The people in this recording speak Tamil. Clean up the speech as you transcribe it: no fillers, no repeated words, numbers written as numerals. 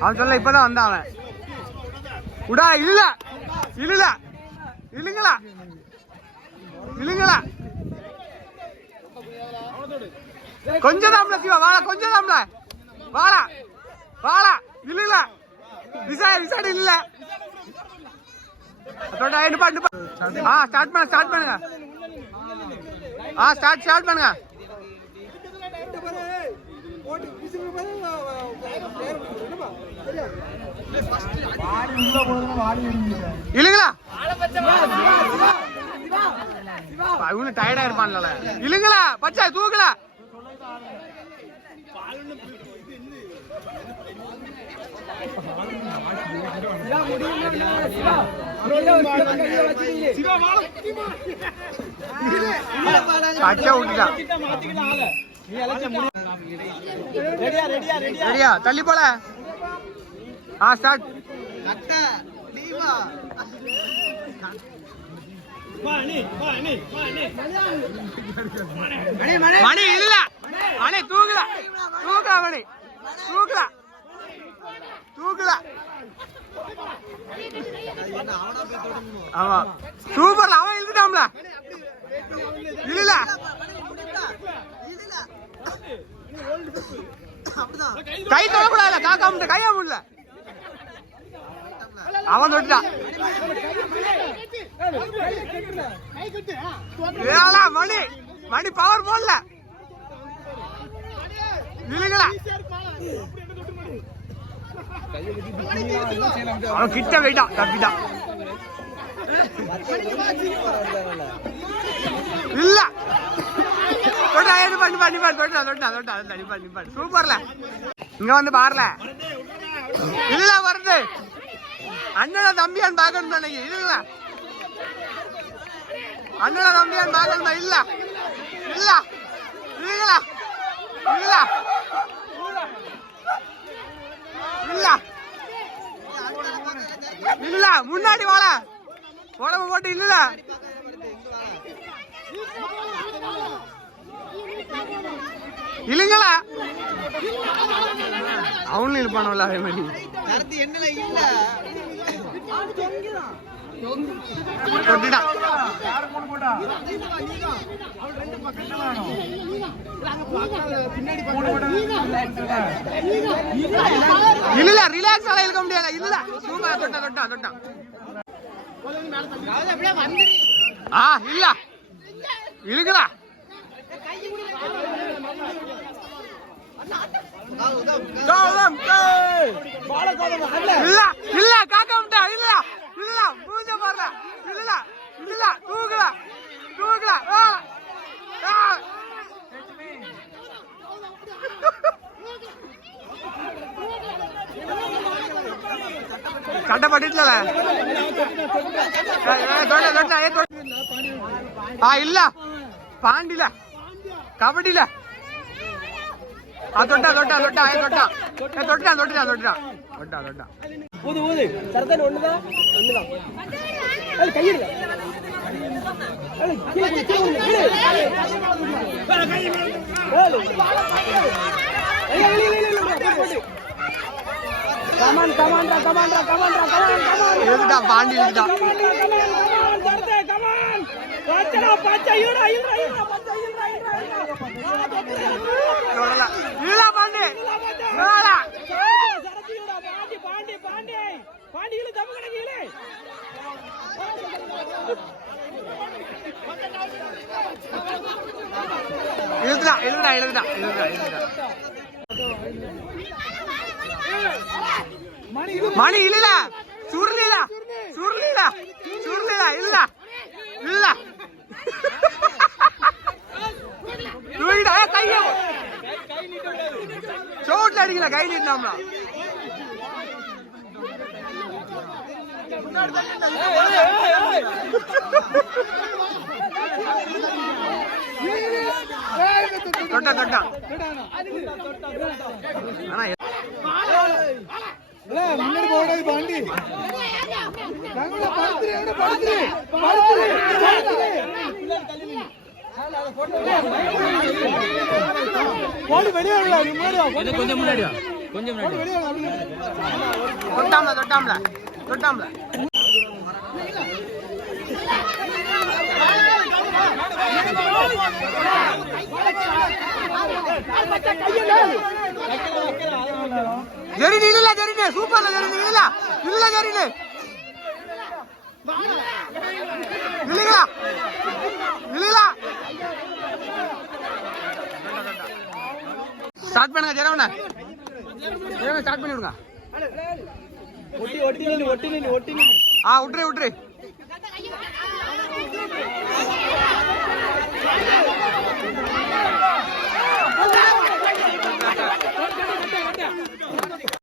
அவன் சொல்ல இப்பதான் வந்தான் அவன். உடா இல்ல இல்ல இல்லங்களா இல்லங்களா கொஞ்சம் தாம்ல சிவா வாடா கொஞ்சம் தாம்ல வாடா வாடா இல்ல விசாரி இல்ல ஸ்டார்ட் பண்ணுங்க ஸ்டார்ட் பண்ணுங்க இல்லங்களா இவனு டயர்டா இருப்பான்ல இல்லங்களா பச்சா தூக்கல பச்சா விட்டுட்டான். ரெடியா தள்ளி போல ஸ்டார்ட் மணி இல்ல மணி தூக்கல மணி தூக்கல ஆமா சூப்பர்ல அவன் இழுத்துட்டான்ல இல்ல கை தொடக்கூடாது காக்காம கையா முடியல அவன் தொட்டான் மணி மணி பவர் போடல இல்லைங்களா அவன் கிட்ட போயிட்டான் தப்பிட்டான் இல்ல சூப்பர்ல இங்க வந்து பாருல இல்ல வருது அண்ணன தம்பியான் பாக்கணும் நினைக்க இல்ல அண்ணன தம்பியான் பாக்கணும் இல்ல இல்ல இல்ல இல்ல இல்ல இல்ல முன்னாடி வாழ உடம்பு போட்டு இல்ல இல்லங்களா அவனும் இருப்பானோல அதே மாதிரி இல்ல ரிலாக்ஸ் ஆல இருக்க முடியல இல்ல சூப்பர் தொட்டான் இல்ல இருக்குதா இல்ல இல்ல காக்க முடியா இல்ல இல்ல பூஜ பாருல இல்ல இல்ல தூக்கல சட்டை பட்டுல இல்ல பாண்டில கபடியில பாண்டி மணி இல்ல சுருளில இல்ல இல்ல கைய சோட்ல அடிக்கல கை நீட்டாம்ல தொட்டா முன்னாடி போடாது பாண்டி கொஞ்சம் முன்னாடியா கொஞ்சம் தொட்டாம்ல தொட்டாம்ல தொட்டாம்ல ஜெரினி இல்ல ஜெரினி சூப்பர்ல ஜெரினி இல்ல இல்ல ஜெரினி இல்லையா இல்லையா ஸ்டார்ட் பண்ணுங்க ஜெரவண்ணா ஜெரவண்ணா ஸ்டார்ட் பண்ணி விடுங்க ஆ விட்டுரு விட்டுரு